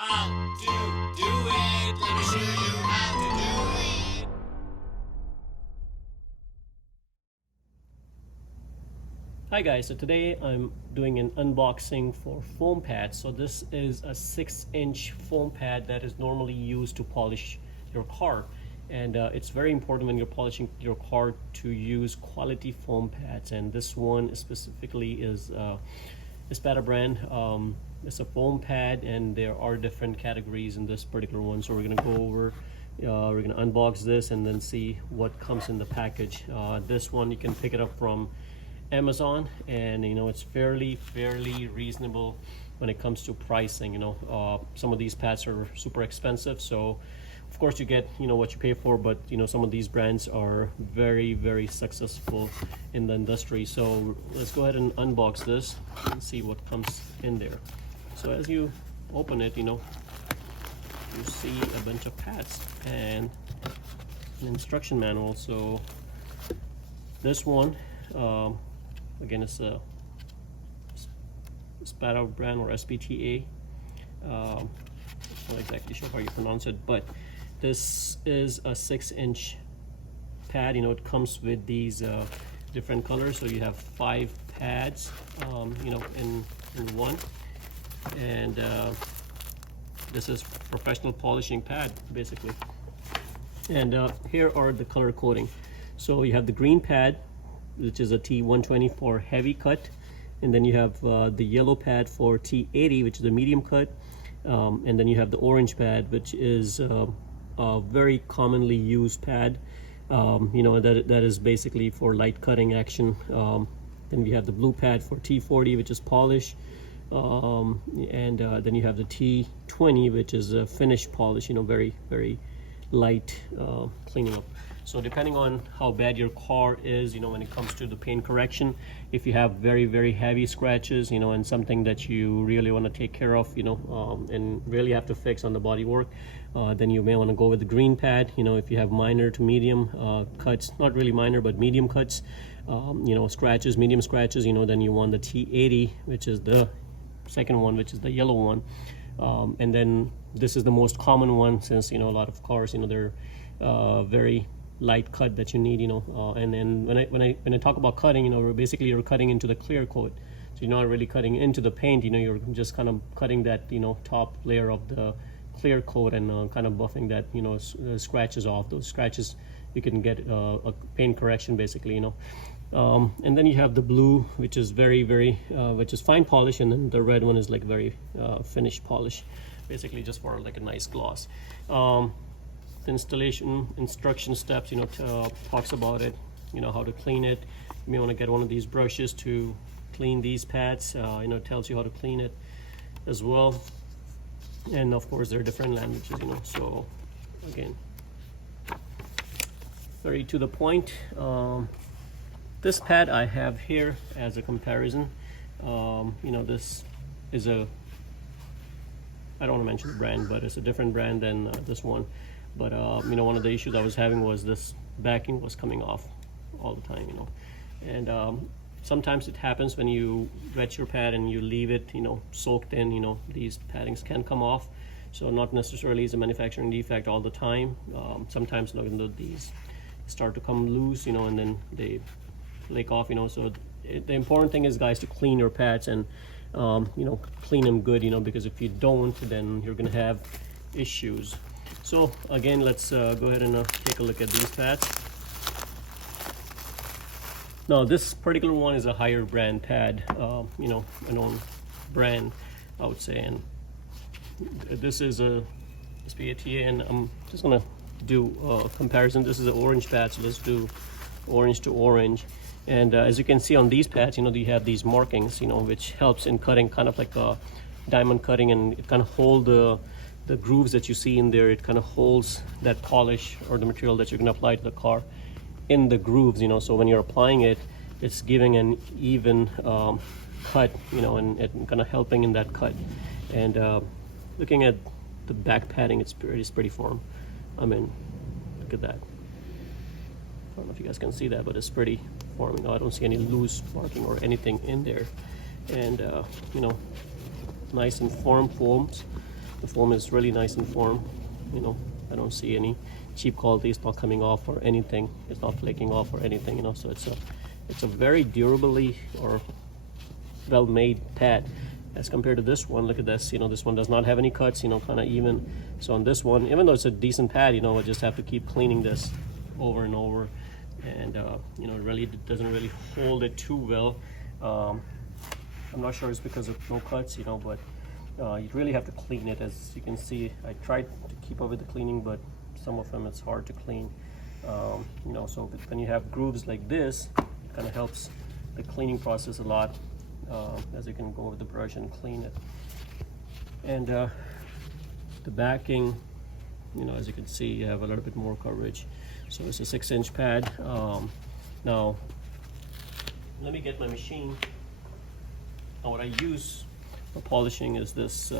How to do it. Let me show you how to do it. Hi guys, so today I'm doing an unboxing for foam pads. So this is a 6-inch foam pad that is normally used to polish your car, and it's very important when you're polishing your car to use quality foam pads, and this one specifically is SPTA brand. It's a foam pad, and there are different categories in this particular one, so we're going to go over we're going to unbox this and then see what comes in the package. This one you can pick it up from Amazon, and it's fairly reasonable when it comes to pricing. Some of these pads are super expensive, so of course you get what you pay for, but some of these brands are very successful in the industry. So let's go ahead and unbox this and see what comes in there. So as you open it, you see a bunch of pads and an instruction manual. So this one again, it's a SPTA brand or SPTA. I'm not exactly sure how you pronounce it, but this is a 6-inch pad. It comes with these different colors, so you have 5 pads in one, and this is professional polishing pad basically. And here are the color coding. So you have the green pad, which is a T120 for heavy cut, and then you have the yellow pad for T80, which is a medium cut, and then you have the orange pad, which is a very commonly used pad, that is basically for light cutting action. Then we have the blue pad for T40, which is polish, and then you have the T20, which is a finish polish, very light cleaning up. So depending on how bad your car is, when it comes to the paint correction, if you have very heavy scratches, and something that you really want to take care of, and really have to fix on the body work, then you may want to go with the green pad. If you have minor to medium cuts, not really minor, but medium cuts, scratches, medium scratches, then you want the T80, which is the second one, which is the yellow one. And then this is the most common one, since a lot of cars, they're very light cut that you need, and then when I talk about cutting, you're cutting into the clear coat, so you're not really cutting into the paint. You're just kind of cutting that top layer of the clear coat, and kind of buffing that scratches off. Those scratches you can get a paint correction basically. And then you have the blue, which is which is fine polish, and then the red one is like very finished polish, basically just for like a nice gloss. Installation instruction steps talks about it, how to clean it. You may want to get one of these brushes to clean these pads. It tells you how to clean it as well, and of course there are different languages, so again, very to the point. This pad I have here as a comparison. This is I don't want to mention the brand, but it's a different brand than this one. But one of the issues I was having was this backing was coming off all the time, and sometimes it happens when you wet your pad and you leave it soaked in, these paddings can come off. So not necessarily is a manufacturing defect all the time. Sometimes these start to come loose, and then they flake off, so the important thing is, guys, to clean your pads, and clean them good, because if you don't, then you're gonna have issues. So again, let's go ahead and take a look at these pads. Now this particular one is a higher brand pad, a known brand, I would say, and this is a SPTA, and I'm just gonna do a comparison. This is an orange pad, so let's do orange to orange. And as you can see on these pads, you have these markings, which helps in cutting, kind of like a diamond cutting, and it kind of hold the grooves that you see in there. It kind of holds that polish or the material that you're going to apply to the car in the grooves, so when you're applying it, it's giving an even cut, and kind of helping in that cut. And looking at the back padding, it's pretty firm. I mean, look at that. I don't know if you guys can see that, but it's pretty firm. I don't see any loose marking or anything in there. And nice and firm foams. The foam is really nice and firm. You know, I don't see any cheap quality. It's not coming off or anything. It's not flaking off or anything. You know, so it's a very durably or well-made pad as compared to this one. Look at this. You know, this one does not have any cuts. You know, kind of even. So on this one, even though it's a decent pad, you know, I just have to keep cleaning this over and over, and you know, it doesn't really hold it too well. I'm not sure it's because of no cuts, you know, but you really have to clean it. As you can see, I tried to keep up with the cleaning, but some of them it's hard to clean. You know, so when you have grooves like this, it kind of helps the cleaning process a lot, as you can go with the brush and clean it. And the backing, you know, as you can see, you have a little bit more coverage. So it's a 6-inch pad. Now, let me get my machine. Now, what I use for polishing is this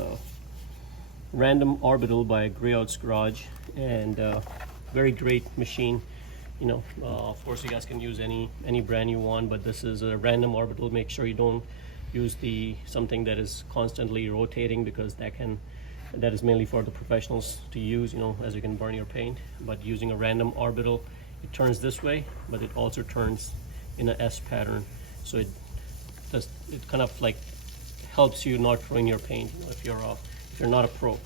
random Orbital by Greyouts Garage, and very great machine. You know, of course you guys can use any brand you want, but this is a random Orbital. Make sure you don't use something that is constantly rotating, because that is mainly for the professionals to use, you know, as you can burn your paint. But using a random Orbital, it turns this way, but it also turns in a S pattern, so it kind of like helps you not ruin your paint, you know, if you're not a pro.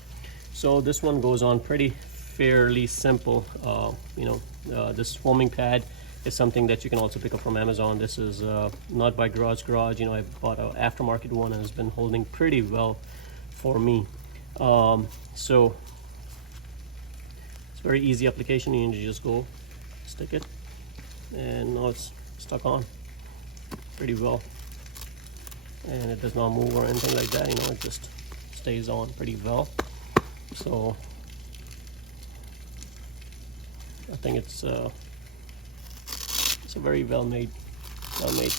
So this one goes on fairly simple. You know, this foaming pad is something that you can also pick up from Amazon. This is not by Garage. You know, I bought an aftermarket one, and it's been holding pretty well for me. So it's very easy application. You can just go stick it, and now it's stuck on pretty well, and it does not move or anything like that. You know, it just stays on pretty well. So I think it's a very well-made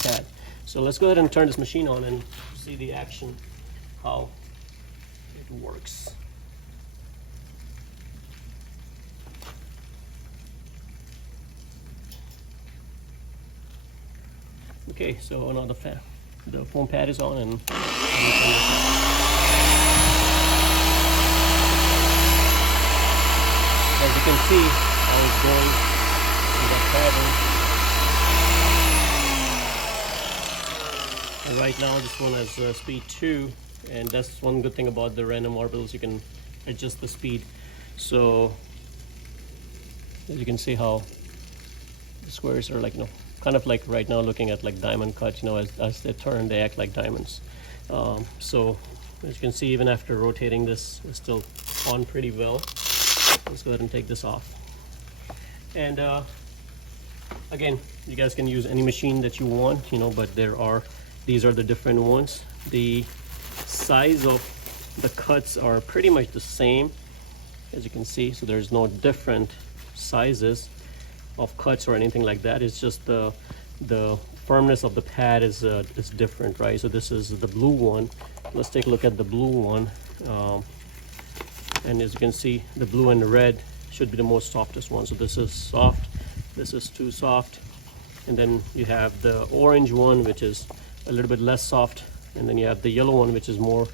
pad. So let's go ahead and turn this machine on and see the action, how it works. Okay, so now the foam pad is on, and as you can see how it's going in that pattern. And right now this one has speed 2, and that's one good thing about the random Orbitals. You can adjust the speed. So as you can see how the squares are, like, you know, kind of like right now looking at like diamond cut, you know, as they turn, they act like diamonds. So as you can see, even after rotating this, it's still on pretty well. Let's go ahead and take this off. And again, you guys can use any machine that you want, you know, but these are the different ones. The size of the cuts are pretty much the same, as you can see. So there's no different sizes of cuts or anything like that. It's just the firmness of the pad is different, right? So this is the blue one. Let's take a look at the blue one. And as you can see, the blue and the red should be the most softest one. So this is soft, this is too soft, and then you have the orange one, which is a little bit less soft, and then you have the yellow one, which is more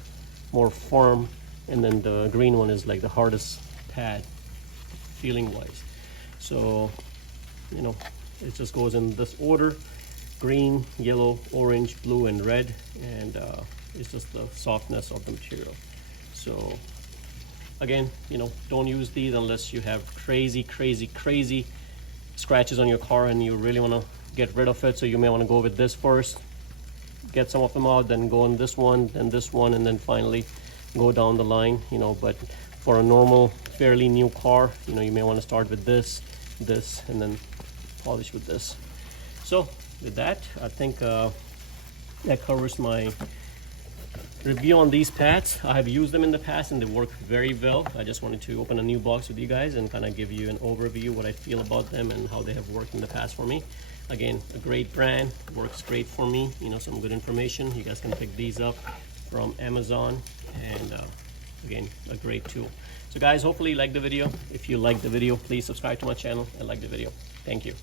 firm, and then the green one is like the hardest pad feeling wise. So, you know, it just goes in this order: green, yellow, orange, blue, and red. And it's just the softness of the material. So again, you know, don't use these unless you have crazy scratches on your car and you really want to get rid of it. So you may want to go with this first, get some of them out, then go on this one, then this one, and then finally go down the line, you know. But for a normal, fairly new car, you know, you may want to start with this, and then polish with this. So with that, I think that covers my review on these pads. I have used them in the past and they work very well. I just wanted to open a new box with you guys and kind of give you an overview, what I feel about them and how they have worked in the past for me. Again, a great brand, works great for me, you know, some good information. You guys can pick these up from Amazon, and again, a great tool. So guys, hopefully you liked the video. If you liked the video, please subscribe to my channel and like the video. Thank you.